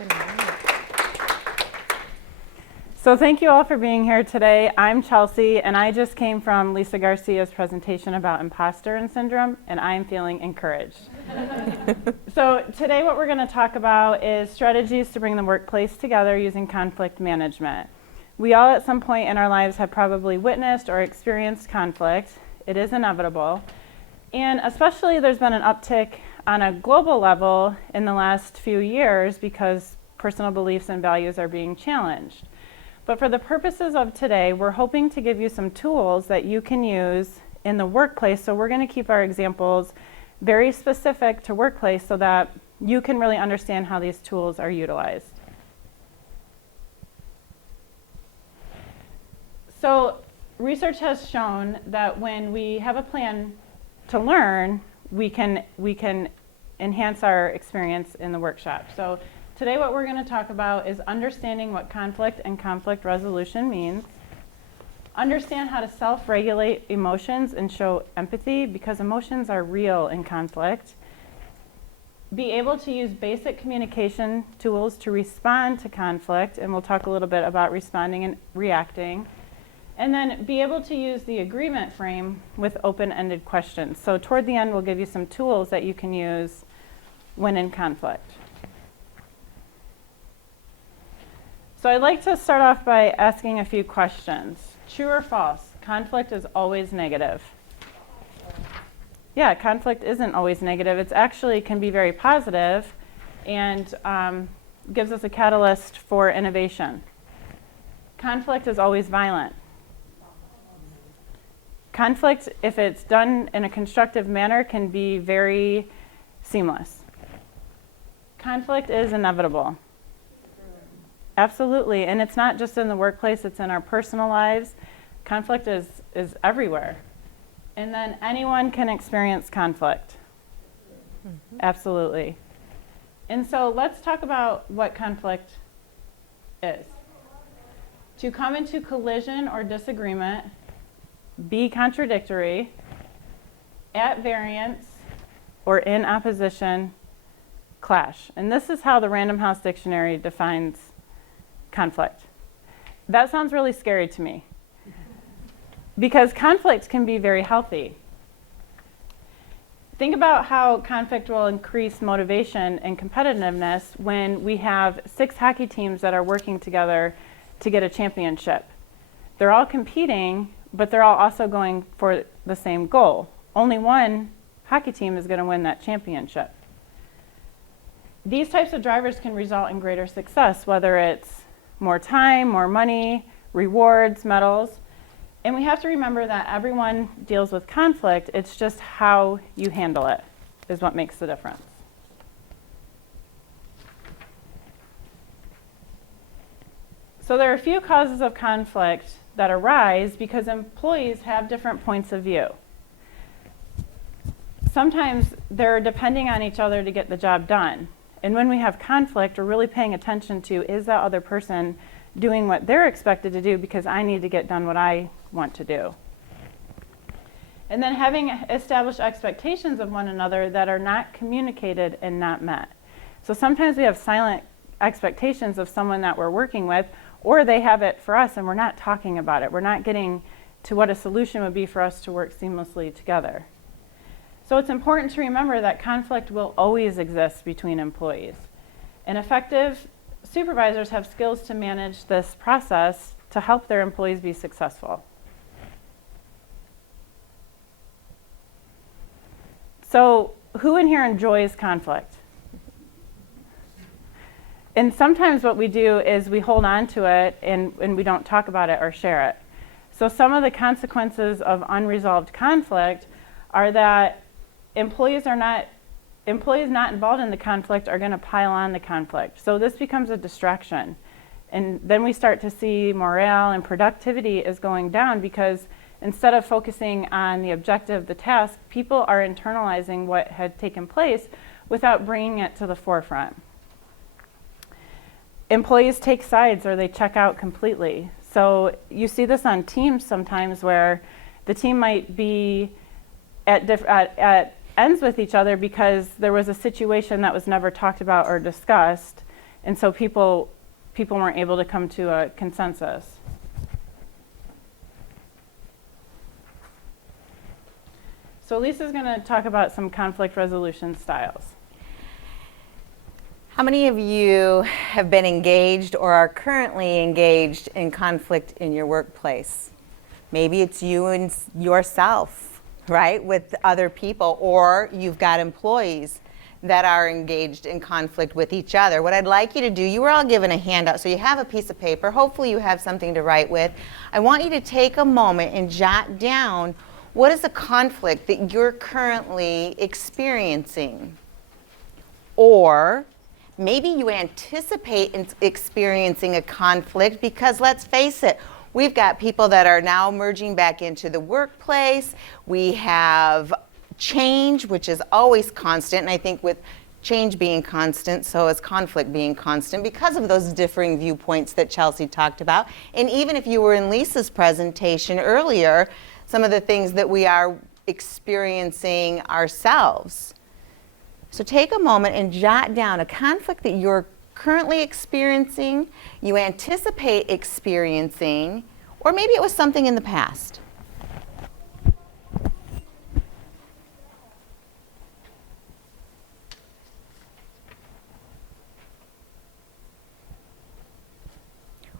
Good morning. So thank you all for being here today. I'm Chelsea, and I just came from Lisa Garcia's presentation about imposter syndrome, and I'm feeling encouraged. So today what we're going to talk about is strategies to bring the workplace together using conflict management. We all at some point in our lives have probably witnessed or experienced conflict. It is inevitable. And especially there's been an uptick on a global level in the last few years because personal beliefs and values are being challenged. But for the purposes of today, we're hoping to give you some tools that you can use in the workplace. So we're going to keep our examples very specific to workplace so that you can really understand how these tools are utilized. So research has shown that when we have a plan to learn, we can enhance our experience in the workshop. So today what we're going to talk about is understanding what conflict and conflict resolution means, understand how to self-regulate emotions and show empathy because emotions are real in conflict, be able to use basic communication tools to respond to conflict, and we'll talk a little bit about responding and reacting, and then be able to use the agreement frame with open-ended questions. So toward the end, we'll give you some tools that you can use when in conflict. So I'd like to start off by asking a few questions. True or false? Conflict is always negative. Yeah, conflict isn't always negative. It actually can be very positive and gives us a catalyst for innovation. Conflict is always violent. Conflict, if it's done in a constructive manner, can be very seamless. Conflict is inevitable. Absolutely, and it's not just in the workplace, it's in our personal lives. Conflict is everywhere. And then anyone can experience conflict. Mm-hmm. Absolutely. And so let's talk about what conflict is. To come into collision or disagreement, be contradictory, at variance, or in opposition, clash. And this is how the Random House Dictionary defines conflict. That sounds really scary to me because conflict can be very healthy. Think about how conflict will increase motivation and competitiveness when we have 6 hockey teams that are working together to get a championship. They're all competing, but they're all also going for the same goal. Only one hockey team is going to win that championship. These types of drivers can result in greater success, whether it's more time, more money, rewards, medals. And we have to remember that everyone deals with conflict. It's just how you handle it is what makes the difference. So there are a few causes of conflict that arise because employees have different points of view. Sometimes they're depending on each other to get the job done. And when we have conflict, we're really paying attention to, is that other person doing what they're expected to do because I need to get done what I want to do? And then having established expectations of one another that are not communicated and not met. So sometimes we have silent expectations of someone that we're working with, or they have it for us and we're not talking about it. We're not getting to what a solution would be for us to work seamlessly together. So it's important to remember that conflict will always exist between employees. And effective supervisors have skills to manage this process to help their employees be successful. So who in here enjoys conflict? And sometimes what we do is we hold on to it and we don't talk about it or share it. So some of the consequences of unresolved conflict are that employees not involved in the conflict are going to pile on the conflict. So this becomes a distraction. And then we start to see morale and productivity is going down because instead of focusing on the objective of the task, people are internalizing what had taken place without bringing it to the forefront. Employees take sides or they check out completely. So you see this on teams sometimes where the team might be at ends with each other because there was a situation that was never talked about or discussed, And so people weren't able to come to a consensus. So Lisa's going to talk about some conflict resolution styles. How many of you have been engaged or are currently engaged in conflict in your workplace? Maybe it's you and yourself, right, with other people, or you've got employees that are engaged in conflict with each other. What I'd like you to do, you were all given a handout, so you have a piece of paper. Hopefully you have something to write with. I want you to take a moment and jot down what is the conflict that you're currently experiencing. Or maybe you anticipate experiencing a conflict because, let's face it, we've got people that are now merging back into the workplace. We have change, which is always constant, and I think with change being constant, so is conflict being constant because of those differing viewpoints that Chelsie talked about. And even if you were in Lisa's presentation earlier, some of the things that we are experiencing ourselves. So take a moment and jot down a conflict that you're currently experiencing, you anticipate experiencing, or maybe it was something in the past.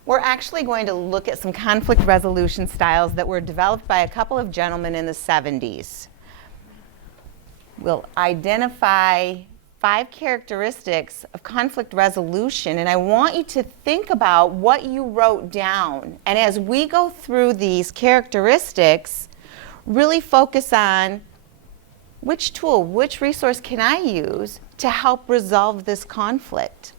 We're actually going to look at some conflict resolution styles that were developed by a couple of gentlemen in the 70s. We'll identify 5 characteristics of conflict resolution, and I want you to think about what you wrote down. And as we go through these characteristics, really focus on which tool, which resource can I use to help resolve this conflict?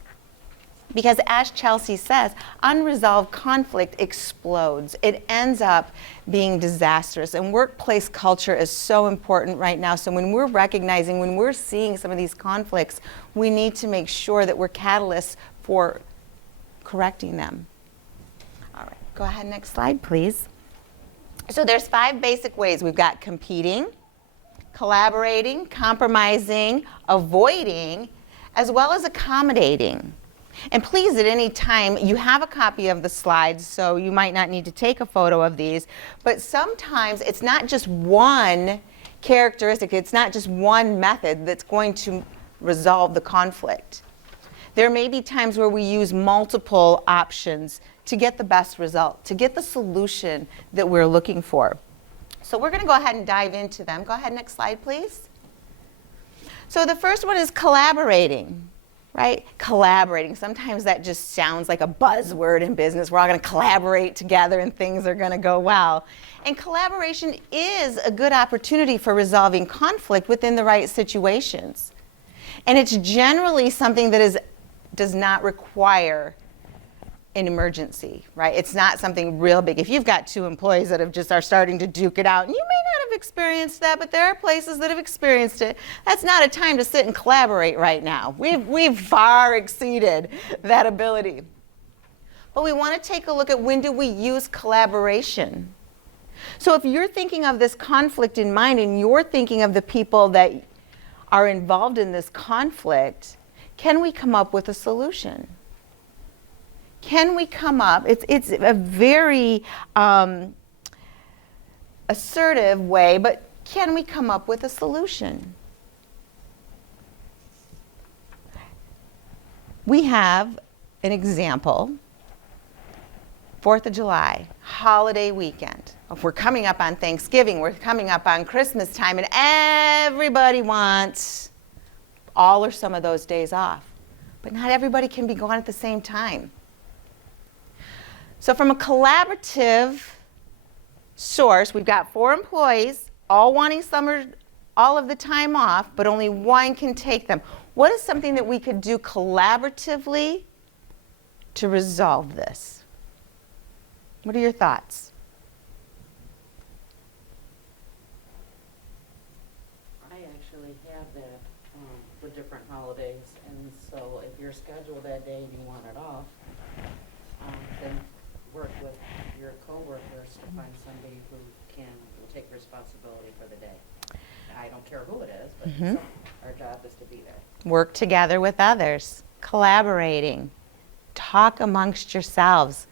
Because as Chelsie says, unresolved conflict explodes. It ends up being disastrous. And workplace culture is so important right now. So when we're recognizing, when we're seeing some of these conflicts, we need to make sure that we're catalysts for correcting them. All right, go ahead, next slide, please. So there's 5 basic ways. We've got competing, collaborating, compromising, avoiding, as well as accommodating. And please, at any time, you have a copy of the slides, so you might not need to take a photo of these, but sometimes it's not just one characteristic, it's not just one method that's going to resolve the conflict. There may be times where we use multiple options to get the best result, to get the solution that we're looking for. So we're going to go ahead and dive into them. Go ahead, next slide, please. So the first one is collaborating. Right? Collaborating. Sometimes that just sounds like a buzzword in business. We're all going to collaborate together and things are going to go well. And collaboration is a good opportunity for resolving conflict within the right situations. And it's generally something that does not require an emergency, right? It's not something real big. If you've got 2 employees that are starting to duke it out, and you may not have experienced that, but there are places that have experienced it, that's not a time to sit and collaborate right now. We've far exceeded that ability. But we want to take a look at when do we use collaboration. So if you're thinking of this conflict in mind and you're thinking of the people that are involved in this conflict, can we come up with a solution? Can we come up, it's a very assertive way, but can we come up with a solution? We have an example, 4th of July, holiday weekend. If we're coming up on Thanksgiving, we're coming up on Christmas time, and everybody wants all or some of those days off. But not everybody can be gone at the same time. So from a collaborative source, we've got 4 employees, all wanting all of the time off, but only one can take them. What is something that we could do collaboratively to resolve this? What are your thoughts? I actually have that for different holidays, and so if you're scheduled that day and you want it off, then work with your coworkers to find somebody who will take responsibility for the day. I don't care who it is, but Mhm. our job is to be there. Work together with others, collaborating, talk amongst yourselves.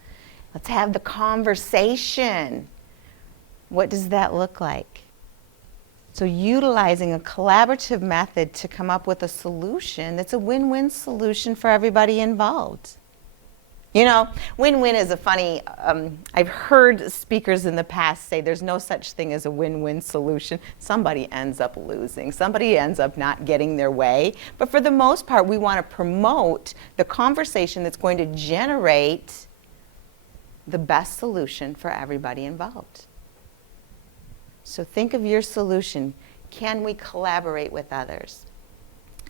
Let's have the conversation. What does that look like? So utilizing a collaborative method to come up with a solution that's a win-win solution for everybody involved. You know, win-win is a funny, I've heard speakers in the past say there's no such thing as a win-win solution. Somebody ends up losing. Somebody ends up not getting their way. But for the most part, we want to promote the conversation that's going to generate the best solution for everybody involved. So think of your solution. Can we collaborate with others?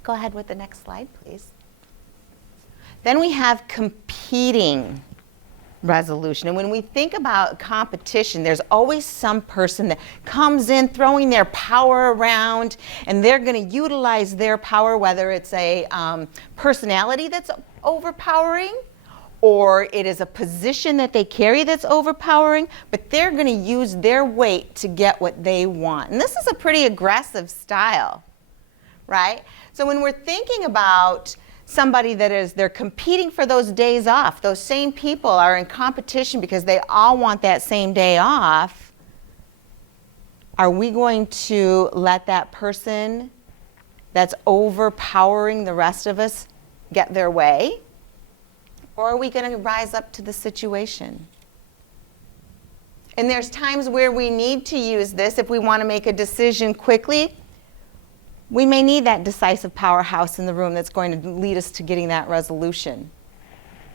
Go ahead with the next slide, please. Then we have competing resolution. And when we think about competition, there's always some person that comes in throwing their power around, and they're going to utilize their power, whether it's a personality that's overpowering, or it is a position that they carry that's overpowering, but they're going to use their weight to get what they want. And this is a pretty aggressive style, right? So when we're thinking about somebody they're competing for those days off, those same people are in competition because they all want that same day off, are we going to let that person that's overpowering the rest of us get their way? Or are we going to rise up to the situation? And there's times where we need to use this if we want to make a decision quickly. We may need that decisive powerhouse in the room that's going to lead us to getting that resolution.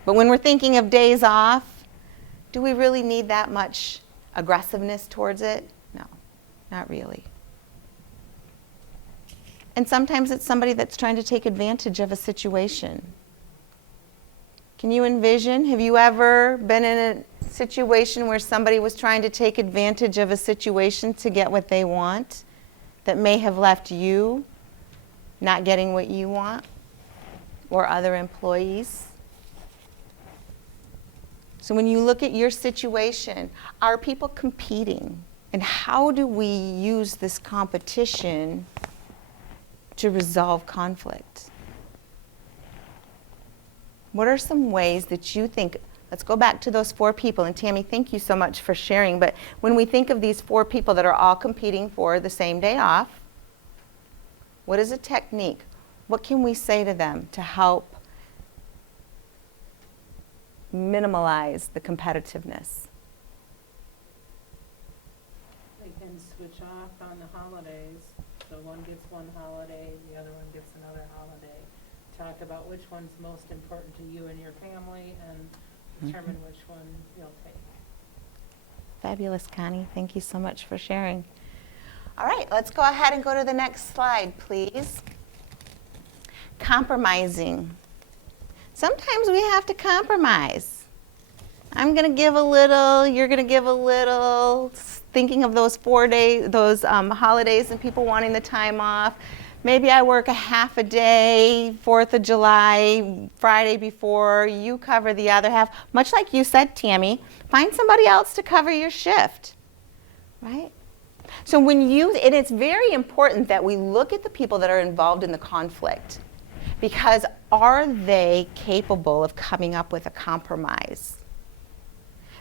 But when we're thinking of days off, do we really need that much aggressiveness towards it? No, not really. And sometimes it's somebody that's trying to take advantage of a situation. Can you envision? Have you ever been in a situation where somebody was trying to take advantage of a situation to get what they want that may have left you not getting what you want or other employees? So when you look at your situation, are people competing? And how do we use this competition to resolve conflict? What are some ways that you think, let's go back to those 4 people, and Tammy, thank you so much for sharing, but when we think of these 4 people that are all competing for the same day off, what is a technique? What can we say to them to help minimize the competitiveness? They can switch off on the holidays, so one gets one holiday, the other one gets another holiday. Talk about which one's most important to you and your family and determine which one you'll take. Fabulous, Connie. Thank you so much for sharing. All right, let's go ahead and go to the next slide, please. Compromising. Sometimes we have to compromise. I'm going to give a little, you're going to give a little, thinking of those 4 days, those holidays and people wanting the time off. Maybe I work a half a day, 4th of July, Friday before, you cover the other half. Much like you said, Tammy, find somebody else to cover your shift, right? So and it's very important that we look at the people that are involved in the conflict, because are they capable of coming up with a compromise?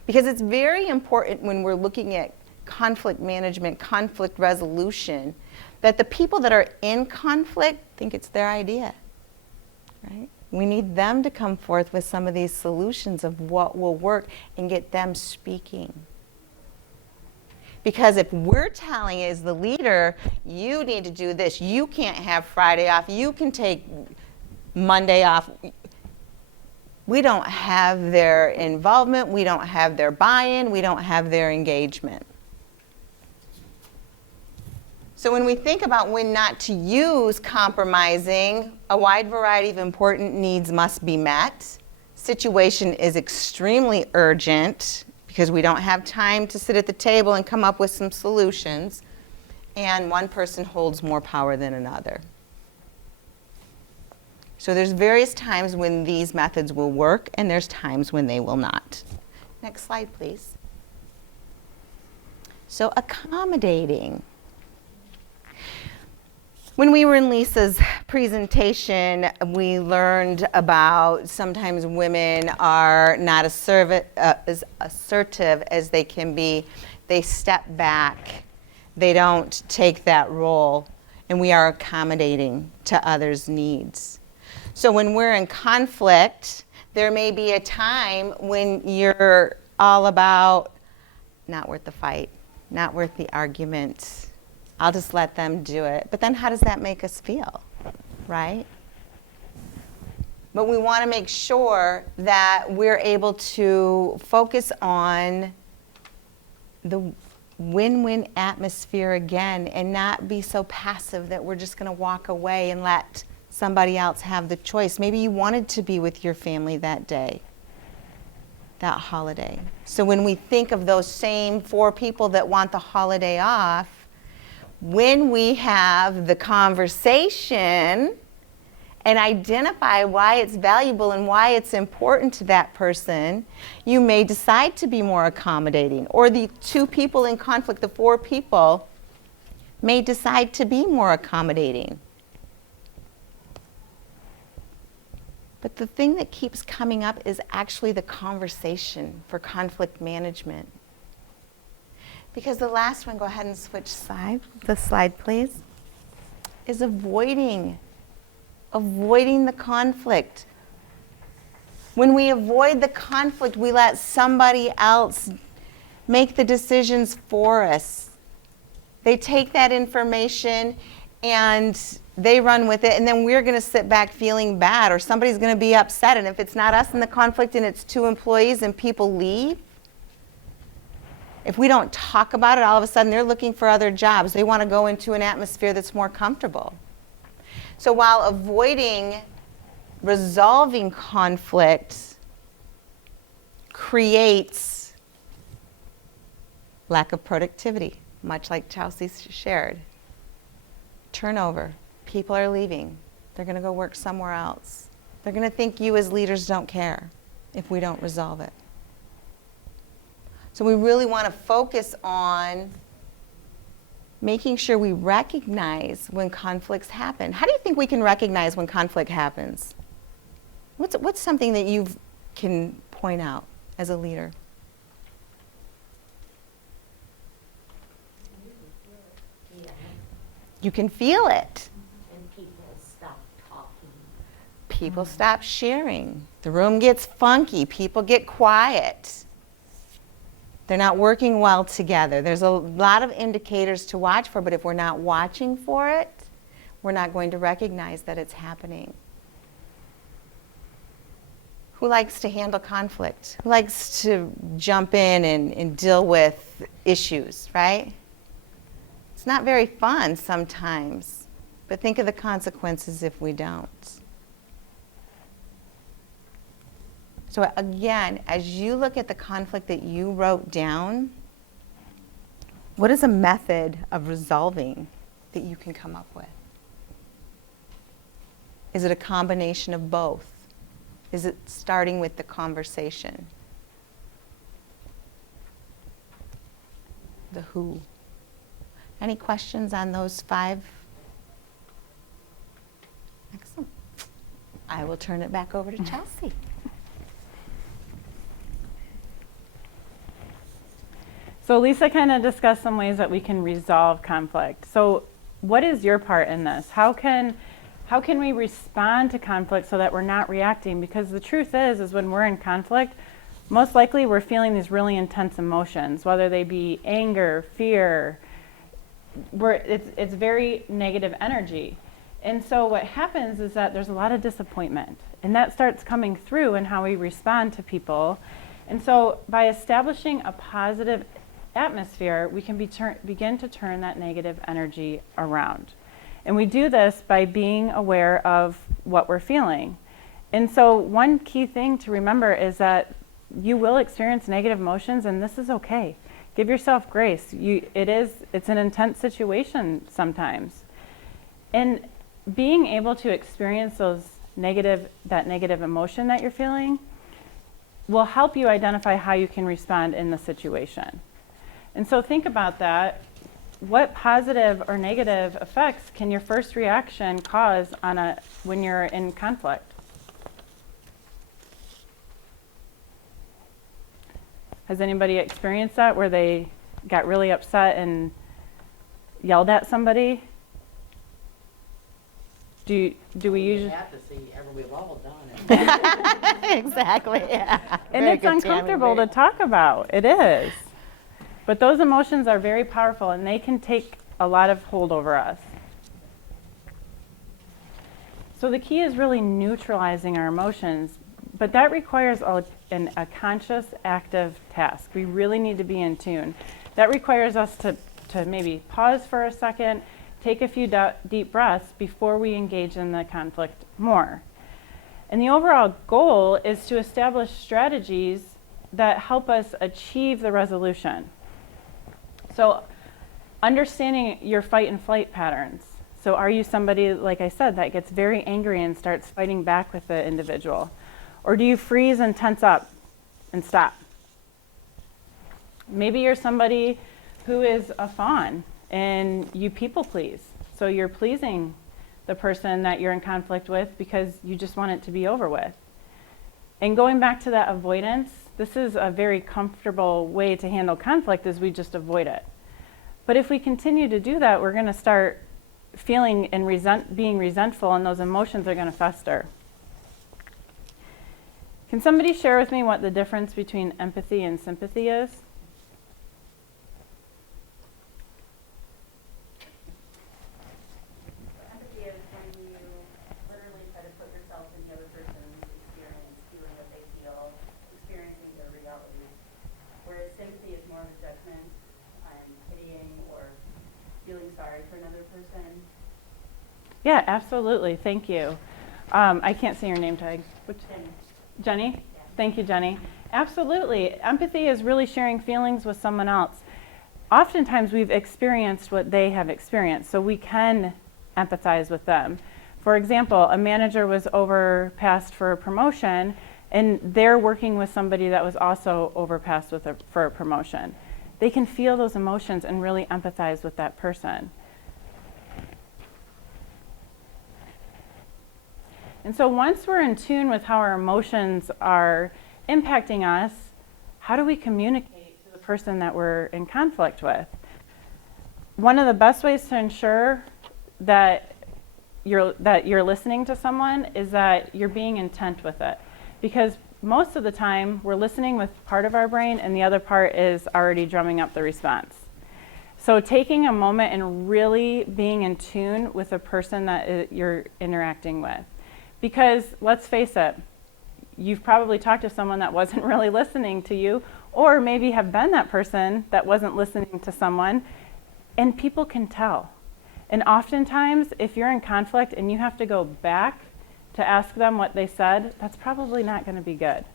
Because it's very important when we're looking at conflict management, conflict resolution, that the people that are in conflict think it's their idea, right? We need them to come forth with some of these solutions of what will work and get them speaking. Because if we're telling as the leader, you need to do this, you can't have Friday off, you can take Monday off, we don't have their involvement, we don't have their buy-in, we don't have their engagement. So when we think about when not to use compromising, a wide variety of important needs must be met. Situation is extremely urgent because we don't have time to sit at the table and come up with some solutions, and one person holds more power than another. So there's various times when these methods will work, and there's times when they will not. Next slide, please. So accommodating. When we were in Lisa's presentation, we learned about sometimes women are not as assertive as they can be. They step back. They don't take that role, and we are accommodating to others' needs. So when we're in conflict, there may be a time when you're all about not worth the fight, not worth the argument. I'll just let them do it. But then how does that make us feel, right? But we want to make sure that we're able to focus on the win-win atmosphere again and not be so passive that we're just going to walk away and let somebody else have the choice. Maybe you wanted to be with your family that day, that holiday. So when we think of those same 4 people that want the holiday off, when we have the conversation and identify why it's valuable and why it's important to that person, you may decide to be more accommodating. Or the 2 people in conflict, the 4 people, may decide to be more accommodating. But the thing that keeps coming up is actually the conversation for conflict management. Because the last one, go ahead and switch the slide, please, is avoiding the conflict. When we avoid the conflict, we let somebody else make the decisions for us. They take that information and they run with it, and then we're going to sit back feeling bad, or somebody's going to be upset. And if it's not us in the conflict and it's 2 employees and people leave, if we don't talk about it, all of a sudden they're looking for other jobs. They want to go into an atmosphere that's more comfortable. So while avoiding resolving conflict creates lack of productivity, much like Chelsie shared. Turnover. People are leaving. They're going to go work somewhere else. They're going to think you as leaders don't care if we don't resolve it. So we really want to focus on making sure we recognize when conflicts happen. How do you think we can recognize when conflict happens? What's something that you can point out as a leader? You can feel it. And people stop talking. People stop sharing. The room gets funky. People get quiet. They're not working well together. There's a lot of indicators to watch for, but if we're not watching for it, we're not going to recognize that it's happening. Who likes to handle conflict? Who likes to jump in and deal with issues, right? It's not very fun sometimes, but think of the consequences if we don't. So again, as you look at the conflict that you wrote down, what is a method of resolving that you can come up with? Is it a combination of both? Is it starting with the conversation? The who? Any questions on those 5? Excellent. I will turn it back over to Chelsie. So Lisa kind of discussed some ways that we can resolve conflict. So what is your part in this? How can we respond to conflict so that we're not reacting? Because the truth is when we're in conflict, most likely we're feeling these really intense emotions, whether they be anger, fear. It's very negative energy. And so what happens is that there's a lot of disappointment, and that starts coming through in how we respond to people. And so by establishing a positive atmosphere, we can begin to turn that negative energy around. And we do this by being aware of what we're feeling. And so one key thing to remember is that you will experience negative emotions, and this is okay. Give yourself grace. It's an intense situation sometimes. And being able to experience that negative emotion that you're feeling will help you identify how you can respond in the situation. And so think about that. what positive or negative effects can your first reaction cause when you're in conflict? Has anybody experienced that where they got really upset and yelled at somebody? Do we usually? have to see, we've all done it. Exactly, yeah. And Very it's good, Tammy, uncomfortable very- to talk about. It is. But those emotions are very powerful and they can take a lot of hold over us. So the key is really neutralizing our emotions, but that requires a conscious, active task. We really need to be in tune. That requires us to maybe pause for a second, take a few deep breaths before we engage in the conflict more. And the overall goal is to establish strategies that help us achieve the resolution. So understanding your fight and flight patterns. So are you somebody, like I said, that gets very angry and starts fighting back with the individual? Or do you freeze and tense up and stop? Maybe you're somebody who is a fawn and you people please. So you're pleasing the person that you're in conflict with because you just want it to be over with. And going back to that avoidance, this is a very comfortable way to handle conflict, is we just avoid it. But if we continue to do that, we're going to start feeling and being resentful, and those emotions are going to fester. Can somebody share with me what the difference between empathy and sympathy is? Empathy is when you literally try to put yourself in the other person's experience, feeling what they feel, experiencing their reality. Whereas sympathy is more of a judgment. I'm pitying or feeling sorry for another person. Yeah, absolutely. Thank you. I can't see your name tag. Jenny? Yeah. Thank you, Jenny. Absolutely. Empathy is really sharing feelings with someone else. Oftentimes we've experienced what they have experienced, so we can empathize with them. For example, a manager was overpassed for a promotion, and they're working with somebody that was also overpassed for a promotion. They can feel those emotions and really empathize with that person. And so once we're in tune with how our emotions are impacting us, how do we communicate to the person that we're in conflict with? One of the best ways to ensure that you're listening to someone is that you're being intent with it. Because most of the time, we're listening with part of our brain and the other part is already drumming up the response. So taking a moment and really being in tune with the person that you're interacting with. Because let's face it, you've probably talked to someone that wasn't really listening to you, or maybe have been that person that wasn't listening to someone, and people can tell. And oftentimes, if you're in conflict and you have to go back to ask them what they said, that's probably not going to be good.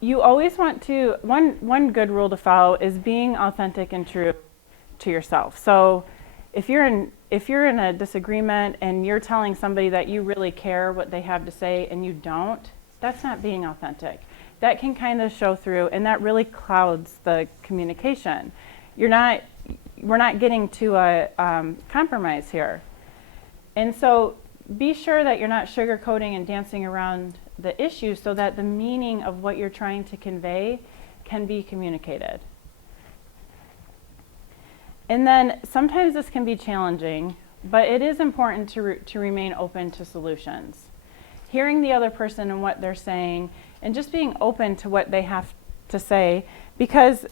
You always want to, one good rule to follow is being authentic and true to yourself. So if you're in a disagreement and you're telling somebody that you really care what they have to say and you don't, that's not being authentic. That can kind of show through, and that really clouds the communication. We're not getting to a compromise here. And so be sure that you're not sugarcoating and dancing around the issue so that the meaning of what you're trying to convey can be communicated. And then sometimes this can be challenging, but it is important to remain open to solutions. Hearing the other person and what they're saying, and just being open to what they have to say, because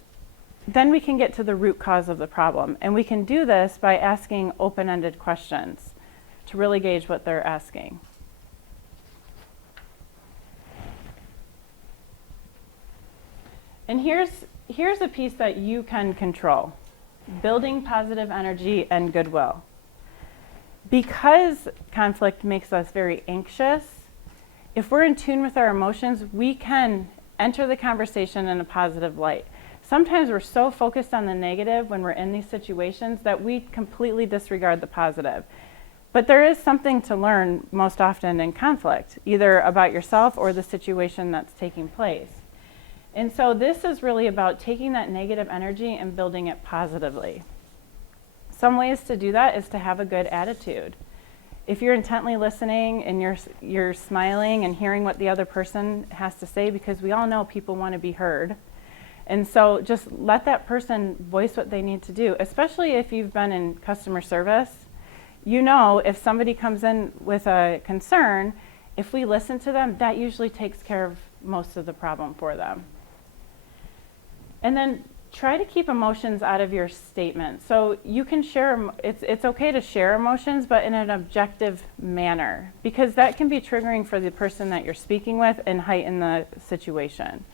then we can get to the root cause of the problem. And we can do this by asking open-ended questions to really gauge what they're asking. And here's a piece that you can control. Building positive energy and goodwill. Because conflict makes us very anxious, if we're in tune with our emotions, we can enter the conversation in a positive light. Sometimes we're so focused on the negative when we're in these situations that we completely disregard the positive. But there is something to learn most often in conflict, either about yourself or the situation that's taking place. And so this is really about taking that negative energy and building it positively. Some ways to do that is to have a good attitude. If you're intently listening and you're smiling and hearing what the other person has to say, because we all know people want to be heard. And so just let that person voice what they need to do, especially if you've been in customer service. You know, if somebody comes in with a concern, if we listen to them, that usually takes care of most of the problem for them. And then try to keep emotions out of your statement. So you can share, it's okay to share emotions, but in an objective manner, because that can be triggering for the person that you're speaking with and heighten the situation.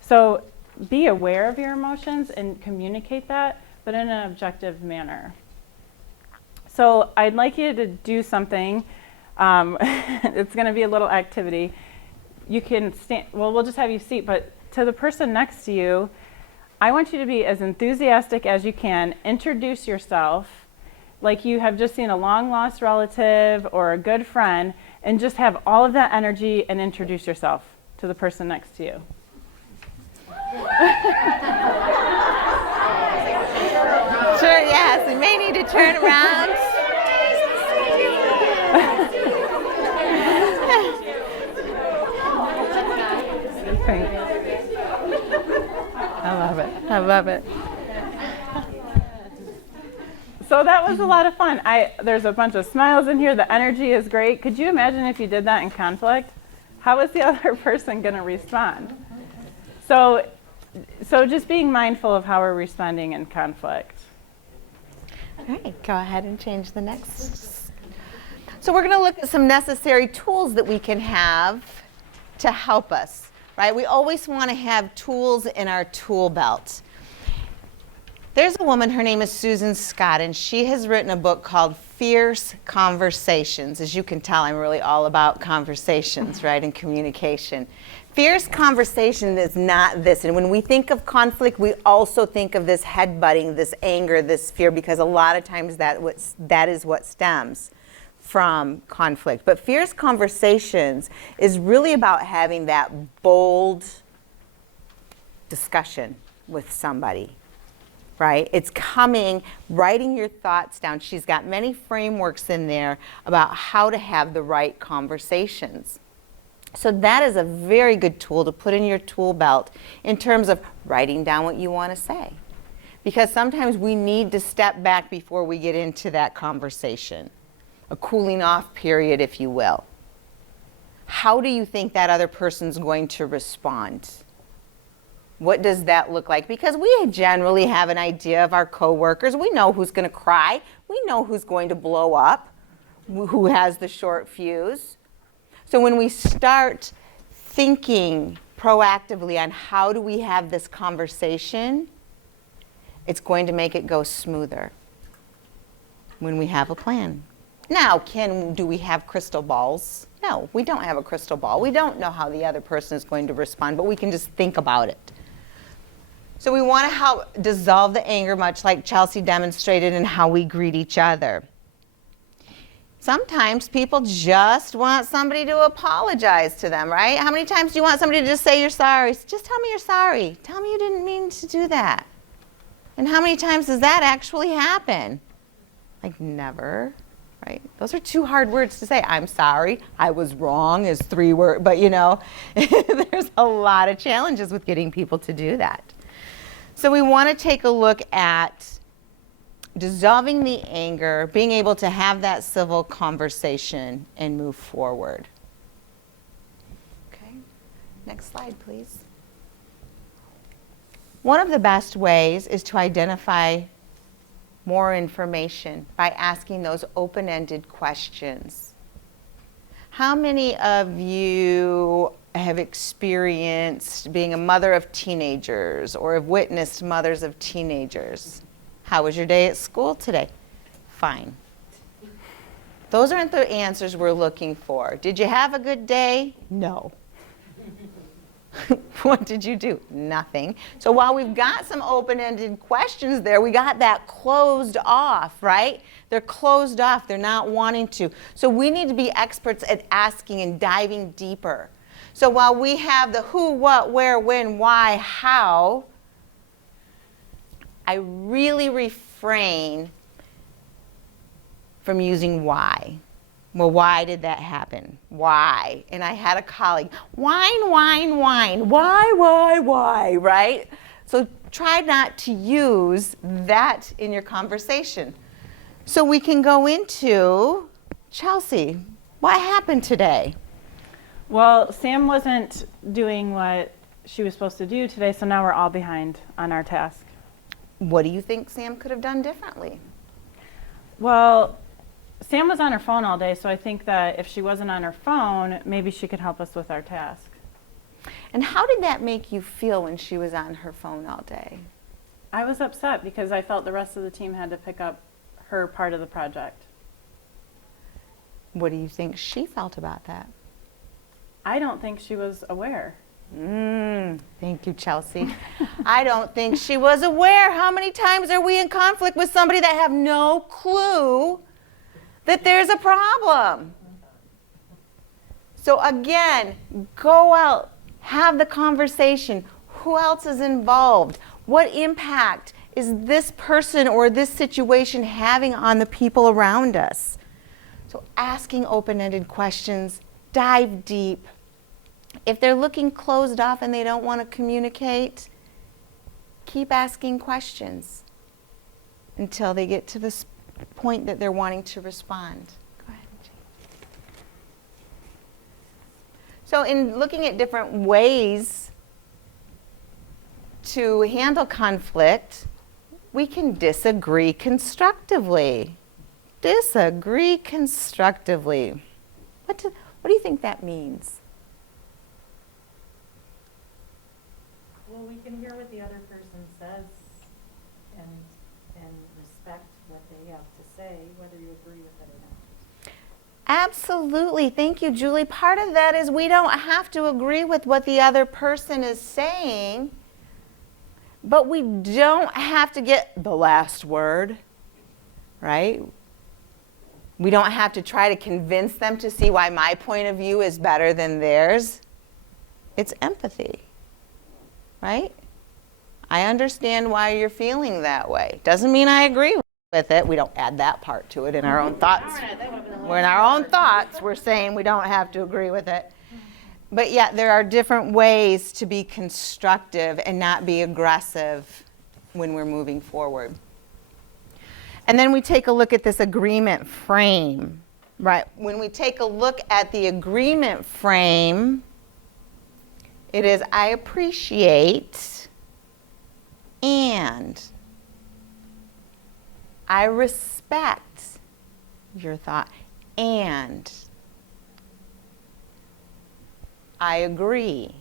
So be aware of your emotions and communicate that, but in an objective manner. So I'd like you to do something. It's going to be a little activity. You can stand, well, we'll just have you seat, but to the person next to you, I want you to be as enthusiastic as you can. Introduce yourself like you have just seen a long-lost relative or a good friend, and just have all of that energy and introduce yourself to the person next to you. Sure, yes. You may need to turn around. I love it. I love it. So that was a lot of fun. There's a bunch of smiles in here. The energy is great. Could you imagine if you did that in conflict? How is the other person going to respond? So just being mindful of how we're responding in conflict. All right, go ahead and change the next. So we're going to look at some necessary tools that we can have to help us, right? We always want to have tools in our tool belt. There's a woman, her name is Susan Scott, and she has written a book called Fierce Conversations. As you can tell, I'm really all about conversations, right, and communication. Fierce conversation is not this. And when we think of conflict, we also think of this headbutting, this anger, this fear, because a lot of times that is what stems from conflict. But fierce conversations is really about having that bold discussion with somebody, right? It's coming, writing your thoughts down. She's got many frameworks in there about how to have the right conversations. So that is a very good tool to put in your tool belt in terms of writing down what you want to say. Because sometimes we need to step back before we get into that conversation. A cooling off period, if you will. How do you think that other person's going to respond? What does that look like? Because we generally have an idea of our coworkers. We know who's going to cry. We know who's going to blow up, who has the short fuse. So when we start thinking proactively on how do we have this conversation, it's going to make it go smoother when we have a plan. Now, do we have crystal balls? No, we don't have a crystal ball. We don't know how the other person is going to respond, but we can just think about it. So we want to help dissolve the anger, much like Chelsie demonstrated in how we greet each other. Sometimes people just want somebody to apologize to them, right? How many times do you want somebody to just say you're sorry? Just tell me you're sorry. Tell me you didn't mean to do that. And how many times does that actually happen? Like never, right? Those are two hard words to say. I'm sorry, I was wrong is 3 words, but you know, there's a lot of challenges with getting people to do that. So we want to take a look at dissolving the anger, being able to have that civil conversation and move forward. Okay, next slide, please. One of the best ways is to identify more information by asking those open-ended questions. How many of you have experienced being a mother of teenagers or have witnessed mothers of teenagers? How was your day at school today? Fine. Those aren't the answers we're looking for. Did you have a good day? No. What did you do? Nothing. So while we've got some open-ended questions there, we got that closed off, right? They're closed off. They're not wanting to. So we need to be experts at asking and diving deeper. So while we have the who, what, where, when, why, how, I really refrain from using why. Well, why did that happen? Why? And I had a colleague, whine, why, right? So try not to use that in your conversation. So we can go into, Chelsie, what happened today? Well, Sam wasn't doing what she was supposed to do today, so now we're all behind on our task. What do you think Sam could have done differently? Well, Sam was on her phone all day, so I think that if she wasn't on her phone, maybe she could help us with our task. And how did that make you feel when she was on her phone all day? I was upset because I felt the rest of the team had to pick up her part of the project. What do you think she felt about that? I don't think she was aware. Thank you, Chelsie. I don't think she was aware. How many times are we in conflict with somebody that have no clue that there's a problem? So again, go out, have the conversation. Who else is involved? What impact is this person or this situation having on the people around us? So asking open-ended questions, dive deep. If they're looking closed off and they don't want to communicate, keep asking questions until they get to this point that they're wanting to respond. Go ahead, Jane. So in looking at different ways to handle conflict, we can disagree constructively. Disagree constructively. What do you think that means? Well, we can hear what the other person says and respect what they have to say, whether you agree with it or not. Absolutely. Thank you, Julie. Part of that is we don't have to agree with what the other person is saying, but we don't have to get the last word, right? We don't have to try to convince them to see why my point of view is better than theirs. It's empathy, right? I understand why you're feeling that way. Doesn't mean I agree with it. We don't add that part to it in our own thoughts. We're in our own thoughts. We're saying we don't have to agree with it. But yeah, there are different ways to be constructive and not be aggressive when we're moving forward. And then we take a look at this agreement frame, right? When we take a look at the agreement frame, it is I appreciate and I respect your thought and I agree,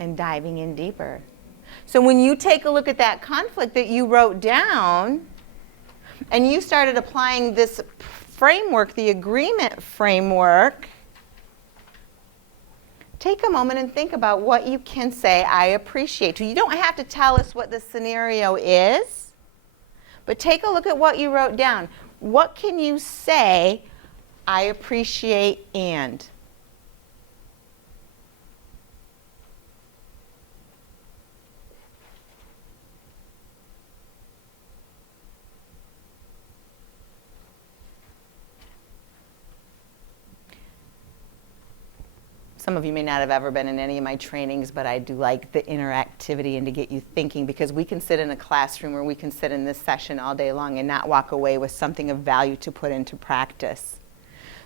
and diving in deeper. So when you take a look at that conflict that you wrote down and you started applying this framework, the agreement framework, take a moment and think about what you can say, I appreciate. You don't have to tell us what the scenario is, but take a look at what you wrote down. What can you say, I appreciate and? Some of you may not have ever been in any of my trainings, but I do like the interactivity and to get you thinking, because we can sit in a classroom or we can sit in this session all day long and not walk away with something of value to put into practice.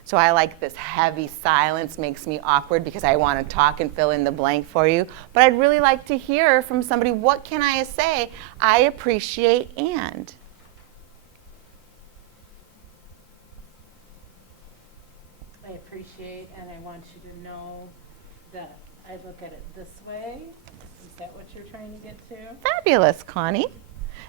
So I like this heavy silence, makes me awkward because I want to talk and fill in the blank for you. But I'd really like to hear from somebody, what can I say? I appreciate and. I appreciate and I want you to know that I look at it this way. Is that what you're trying to get to? Fabulous, Connie.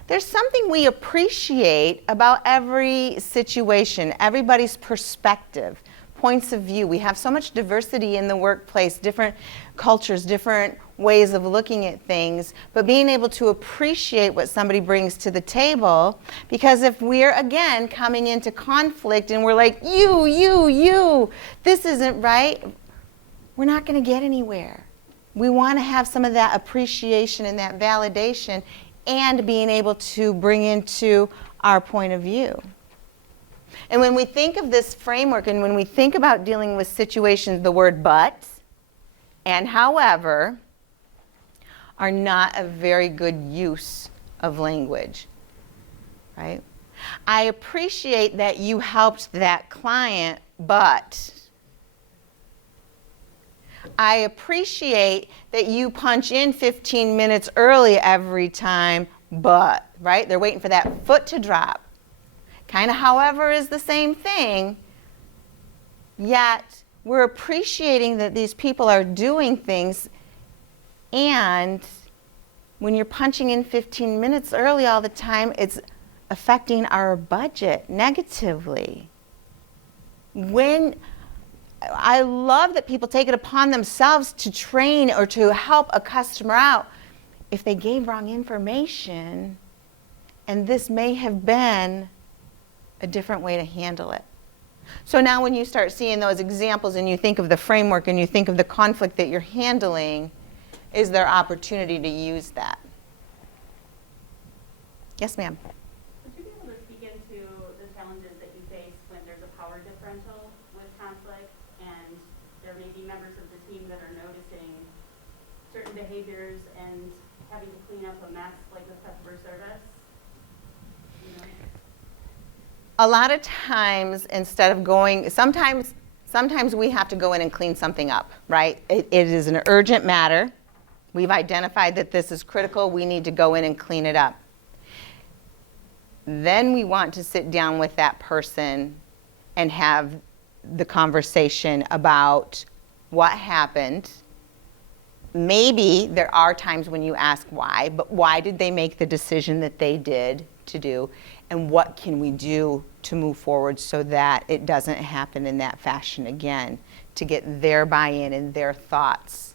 There's something we appreciate about every situation, everybody's perspective, points of view. We have so much diversity in the workplace, different cultures, different ways of looking at things, but being able to appreciate what somebody brings to the table, because if we're, again, coming into conflict and we're like, you, this isn't right, we're not going to get anywhere. We want to have some of that appreciation and that validation and being able to bring into our point of view. And when we think of this framework and when we think about dealing with situations, the word but and however are not a very good use of language, right? I appreciate that you helped that client, but I appreciate that you punch in 15 minutes early every time, but, right? They're waiting for that foot to drop. Kind of however is the same thing, yet we're appreciating that these people are doing things, and when you're punching in 15 minutes early all the time, it's affecting our budget negatively. When I love that people take it upon themselves to train or to help a customer out if they gave wrong information, and this may have been a different way to handle it. So now when you start seeing those examples and you think of the framework and you think of the conflict that you're handling, is there opportunity to use that? Yes, ma'am. Would you be able to speak into the challenges that you face when there's a power differential with conflict and there may be members of the team that are noticing certain behaviors and having to clean up a mess like with customer service? You know? A lot of times, instead of going, sometimes we have to go in and clean something up, right? It is an urgent matter. We've identified that this is critical. We need to go in and clean it up. Then we want to sit down with that person and have the conversation about what happened. Maybe there are times when you ask why, but why did they make the decision that they did to do? And what can we do to move forward so that it doesn't happen in that fashion again, to get their buy-in and their thoughts?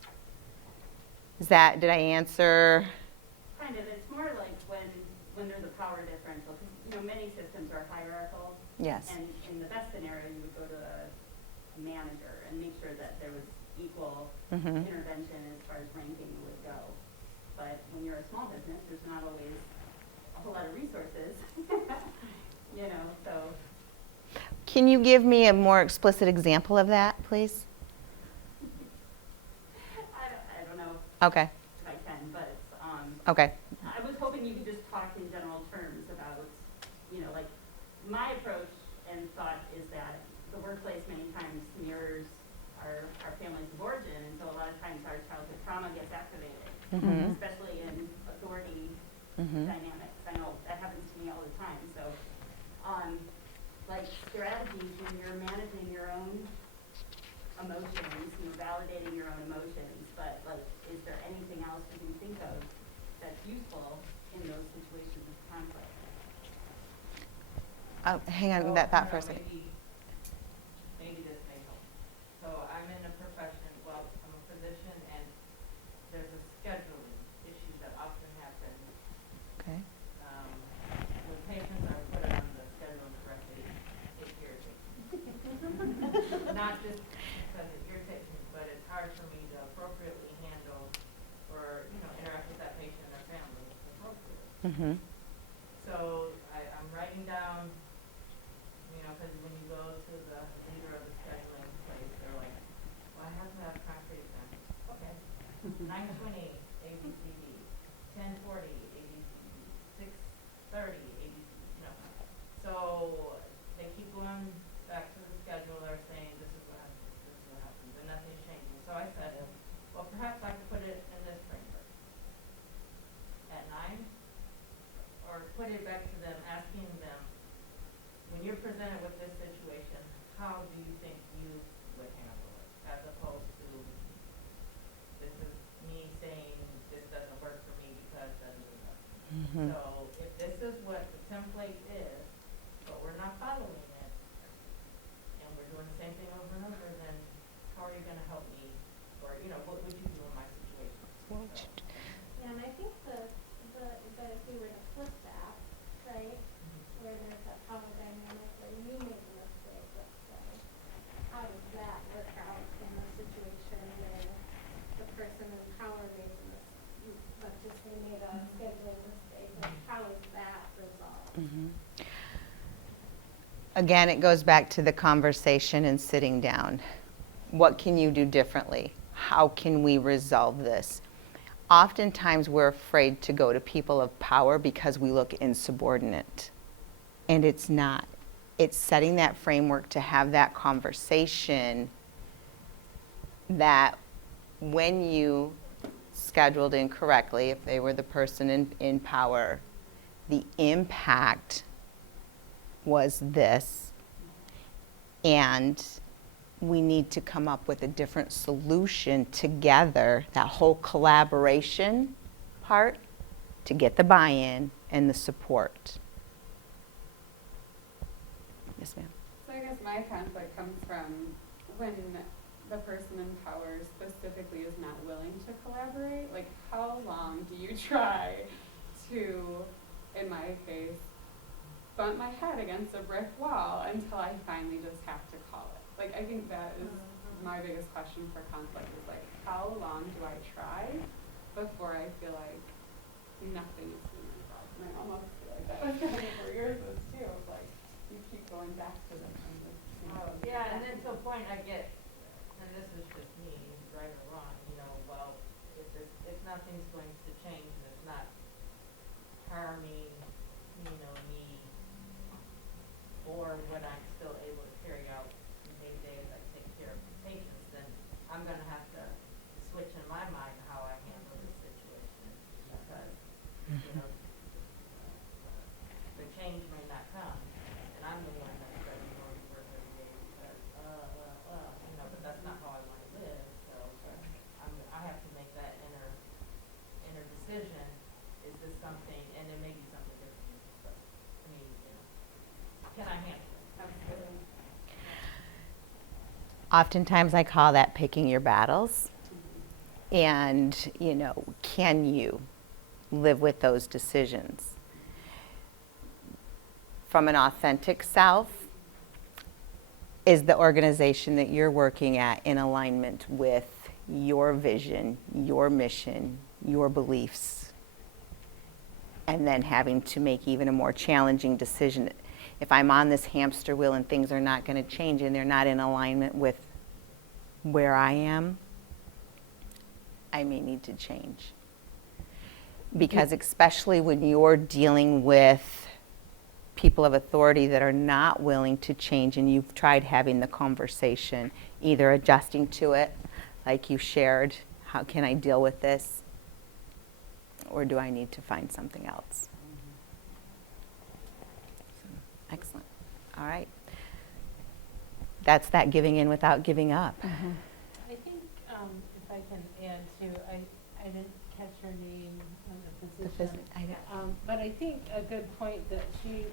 Did I answer? Kind of. It's more like when there's a power differential, because many systems are hierarchical. Yes. And in the best scenario, you would go to a manager and make sure that there was equal intervention as far as ranking would go. But when you're a small business, there's not always a whole lot of resources, so. Can you give me a more explicit example of that, please? I don't know Okay. if I can, but Okay. I was hoping you could just talk in general terms about, like my approach and thought is that the workplace many times mirrors our families of origin, and so a lot of times our childhood trauma gets activated, especially in authority dynamics. I know that happens to me all the time. So, like strategies when you're managing your own emotions, validating your own emotions, but like, is there anything else you can think of that's useful in those situations of conflict? Hang on that thought for a second. Maybe this may help. So I'm in a profession, I'm a physician, and there's a scheduling issue that often happens. Okay. When patients are put on the schedule correctly, it irritates me. Not just because it irritates me, but it's hard for me to appropriately handle or, interact with that patient and their family appropriately. So I'm writing down, because when you go to the leader of the scheduling place, they're like, well, I have to have concrete examples. Okay. 9:20, ABCD. 10:40, ABCD. 6:30, ABCD. So they keep going back to the schedule. They're saying, this is what happens, this is what happens, and nothing's changing. So I said, well, perhaps I could put it in this framework. At 9, or put it back to them, asking them, when you're presented with this situation, how do you think you would handle it? As opposed to, this is me saying this doesn't work for me because that doesn't work. So if this is what the template is, but we're not following it, and we're doing the same thing over and over, then how are you going to help me? Or, what would you do in my situation? So. Yeah, and I think that if we were to flip that, right, where there's that power dynamic where you make a mistake, let's say, how does that work out in the situation person in power made a let's just say made a scheduling mistake, like how is that resolved? Again, it goes back to the conversation and sitting down. What can you do differently? How can we resolve this? Oftentimes we're afraid to go to people of power because we look insubordinate. And it's not. It's setting that framework to have that conversation that when you scheduled incorrectly, if they were the person in power, the impact was this, and we need to come up with a different solution together, that whole collaboration part, to get the buy-in and the support. Yes, ma'am. So I guess my conflict comes from when the person in power specifically is not willing to collaborate. Like, how long do you try to, in my case, bunt my head against a brick wall until I finally just have to call it? Like, I think that is my biggest question for conflict is, like, how long do I try before I feel like nothing is being resolved? And I almost feel like that was kind of where yours was too. Like, you keep going back to this and this. Yeah, and then to a point I get, and this is just me, right or wrong, you know, well, if nothing's going to change and it's not harming, you know, me, or when I'm still able to carry out the day-to-day as I take care of the patients, then I'm gonna have to switch in my mind how I handle this situation, because, you know, the change may not come, and I'm the one that's going to work every day because, you know, but that's not how I want to live, so I have to make that inner decision. Is this something, and it may be something different, but, I mean, you know, can I handle it? Absolutely. Oftentimes I call that picking your battles. And, you know, can you live with those decisions? From an authentic self, is the organization that you're working at in alignment with your vision, your mission, your beliefs? And then having to make even a more challenging decision. If I'm on this hamster wheel and things are not going to change and they're not in alignment with where I am, I may need to change. Because especially when you're dealing with people of authority that are not willing to change, and you've tried having the conversation, either adjusting to it, like you shared, how can I deal with this? Or do I need to find something else? Excellent. All right. That's that giving in without giving up. I think, if I can add to, I didn't catch her name on the position. But I think a good point that she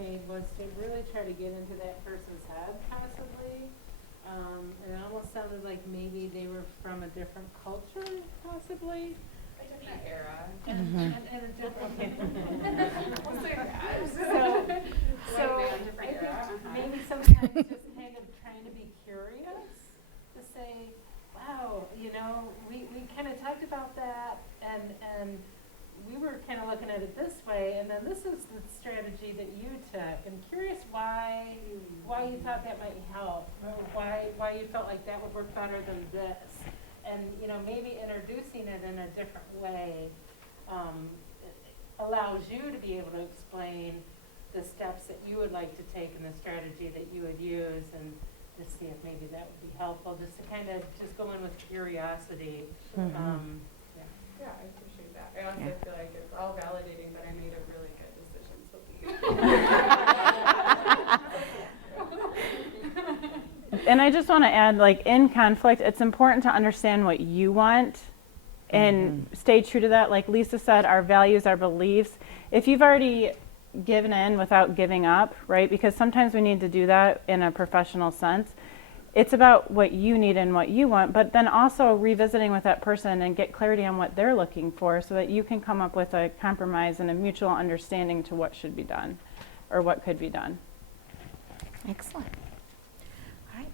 made was to really try to get into that person's head possibly. It almost sounded like maybe they were from a different culture possibly. A different era. And a different, We'll say that. So White man, I different think era. maybe sometimes just kind of trying to be curious, to say, wow, you know, we kind of talked about that, and we were kind of looking at it this way, and then this is the strategy that you took. I'm curious why you thought that might help, or why you felt like that would work better than this. And, you know, maybe introducing it in a different way allows you to be able to explain the steps that you would like to take and the strategy that you would use, and to see if maybe that would be helpful, just to kind of just go in with curiosity. Yeah, I appreciate that. I also feel like it's all validating that I made a really good decision. So And I just want to add, like, in conflict, it's important to understand what you want and stay true to that. Like Lisa said, our values, our beliefs. If you've already given in without giving up, right? Because sometimes we need to do that in a professional sense. It's about what you need and what you want, but then also revisiting with that person and get clarity on what they're looking for so that you can come up with a compromise and a mutual understanding to what should be done or what could be done. Excellent. All right,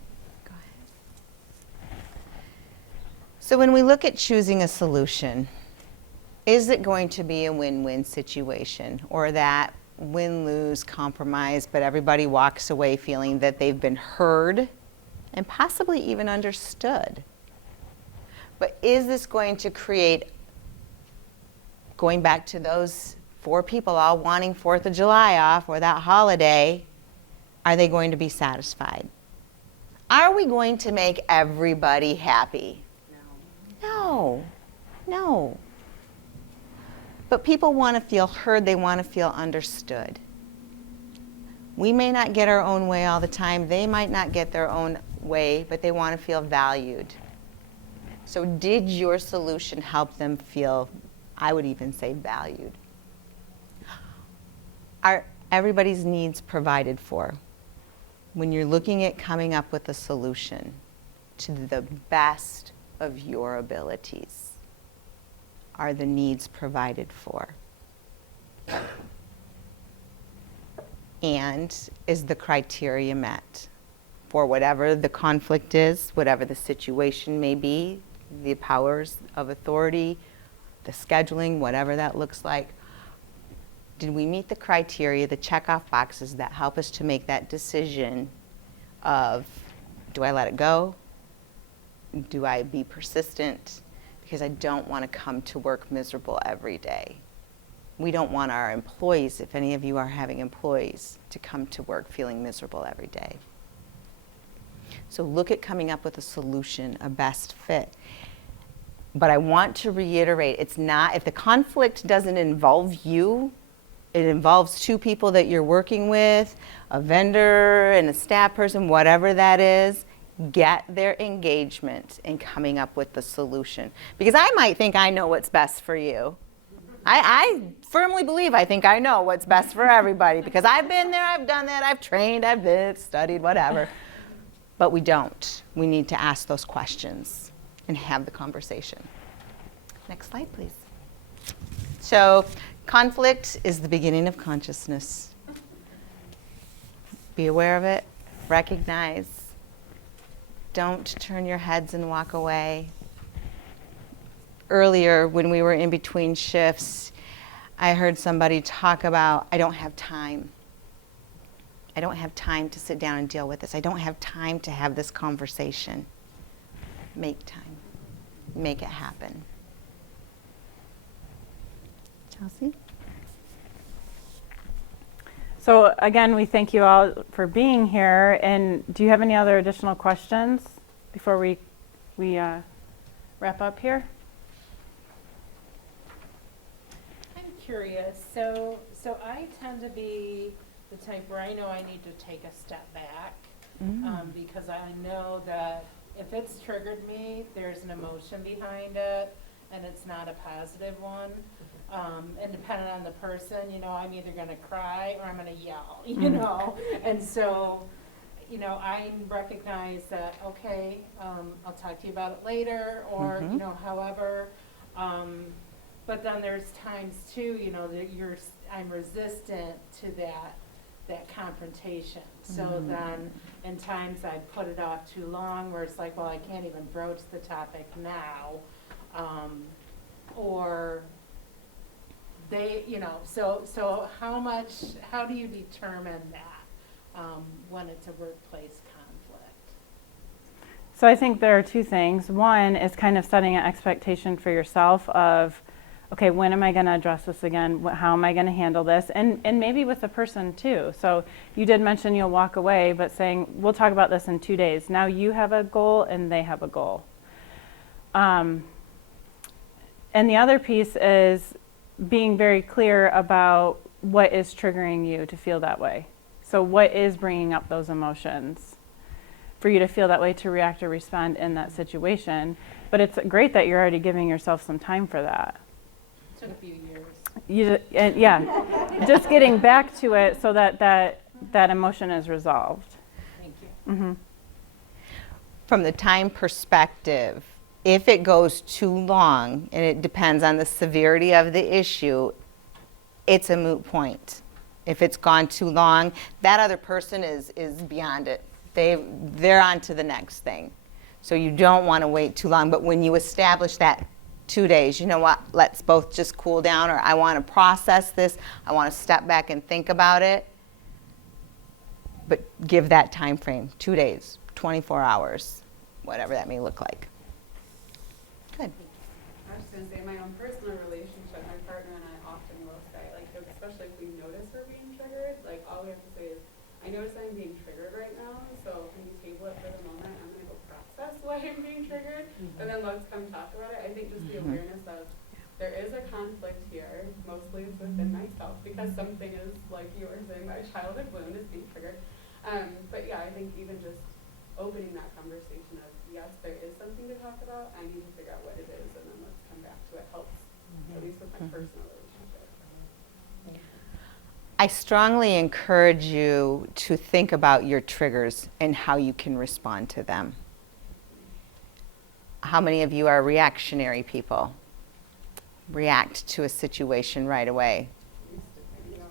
go ahead. So when we look at choosing a solution, is it going to be a win-win situation, or that win-lose compromise, but everybody walks away feeling that they've been heard and possibly even understood? But is this going to create, going back to those 4 people all wanting 4th of July off or that holiday, are they going to be satisfied? Are we going to make everybody happy? No, no. But people want to feel heard, they want to feel understood. We may not get our own way all the time, they might not get their own way, but they want to feel valued. So did your solution help them feel, I would even say, valued? Are everybody's needs provided for? When you're looking at coming up with a solution to the best of your abilities, are the needs provided for? And is the criteria met for whatever the conflict is, whatever the situation may be, the powers of authority, the scheduling, whatever that looks like? Did we meet the criteria, the check-off boxes that help us to make that decision of, do I let it go? Do I be persistent? Because I don't want to come to work miserable every day. We don't want our employees, if any of you are having employees, to come to work feeling miserable every day. So look at coming up with a solution, a best fit. But I want to reiterate, it's not, if the conflict doesn't involve you, it involves 2 people that you're working with, a vendor and a staff person, whatever that is, get their engagement in coming up with the solution. Because I might think I know what's best for you. I firmly believe I think I know what's best for everybody because I've been there, I've done that, I've trained, I've studied, whatever. But we don't. We need to ask those questions and have the conversation. Next slide, please. So, conflict is the beginning of consciousness. Be aware of it, recognize. Don't turn your heads and walk away. Earlier, when we were in between shifts, I heard somebody talk about, I don't have time. I don't have time to sit down and deal with this. I don't have time to have this conversation. Make time. Make it happen. Chelsie? So again, we thank you all for being here. And do you have any other additional questions before we wrap up here? I'm curious, so I tend to be the type where I know I need to take a step back, because I know that if it's triggered me, there's an emotion behind it, and it's not a positive one. And depending on the person, you know, I'm either gonna cry or I'm gonna yell, you know? And so, you know, I recognize that, okay, I'll talk to you about it later, or, you know, however. But then there's times too, you know, that I'm resistant to that confrontation. So then, in times I put it off too long, where it's like, well, I can't even broach the topic now, or they, you know, so how do you determine that when it's a workplace conflict? So I think there are 2 things. One is kind of setting an expectation for yourself of, okay, when am I going to address this again? How am I going to handle this? And maybe with the person too. So you did mention you'll walk away, but saying, we'll talk about this in 2 days. Now you have a goal and they have a goal. And the other piece is being very clear about what is triggering you to feel that way. So what is bringing up those emotions for you to feel that way, to react or respond in that situation. But it's great that you're already giving yourself some time for that. Took a few years. Yeah, just getting back to it so that emotion is resolved. Thank you. From the time perspective, if it goes too long, and it depends on the severity of the issue, it's a moot point. If it's gone too long, that other person is beyond it. They're on to the next thing. So you don't want to wait too long. But when you establish that 2 days, you know what, let's both just cool down, or I want to process this, I want to step back and think about it. But give that time frame, 2 days, 24 hours, whatever that may look like. Good. I was just gonna say, in my own personal relationship, my partner and I often will say, like, especially if we notice we're being triggered, like, all we have to say is, I notice I'm being triggered right now, so can you table it for the moment? I'm gonna go process why I'm being triggered, and then let's come talk about it. I think just the awareness of, there is a conflict here, mostly it's within myself, because something is, like you were saying, my childhood wound is being triggered. But yeah, I think even just opening that conversation of, yes, there is something to talk about, I need to figure out what it is, and then let's come back to it, helps, at least with my personal relationship. I strongly encourage you to think about your triggers and how you can respond to them. How many of you are reactionary people? React to a situation right away.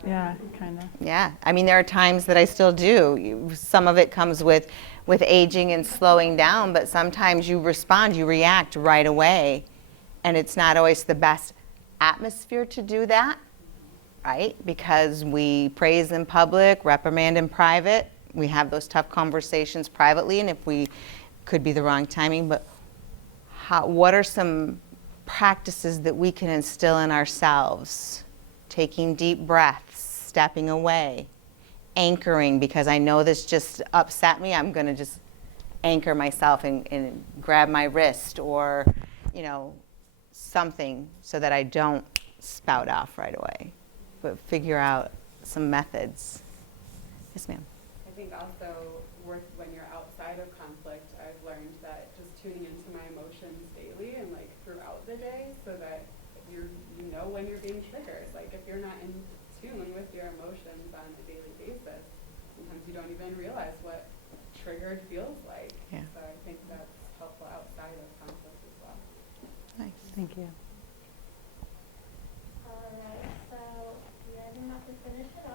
Yeah, kind of. Yeah, I mean, there are times that I still do. Some of it comes with aging and slowing down, but sometimes you respond, you react right away, and it's not always the best atmosphere to do that, right? Because we praise in public, reprimand in private. We have those tough conversations privately, and if we could be the wrong timing, but what are some practices that we can instill in ourselves? Taking deep breaths, stepping away, anchoring, because I know this just upset me, I'm gonna just anchor myself and grab my wrist, or, you know, something so that I don't spout off right away. But figure out some methods. Yes, ma'am. I think also when you're outside of conflict, I've learned that just tuning into my emotions daily and like throughout the day, so that you know when you're being triggered. Like if you're not in tune with your emotions on a daily basis, sometimes you don't even realize what triggered feels like. Yeah. So I think that's helpful outside of conflict as well. Nice. Thank you. Alright, so you guys are about to finish it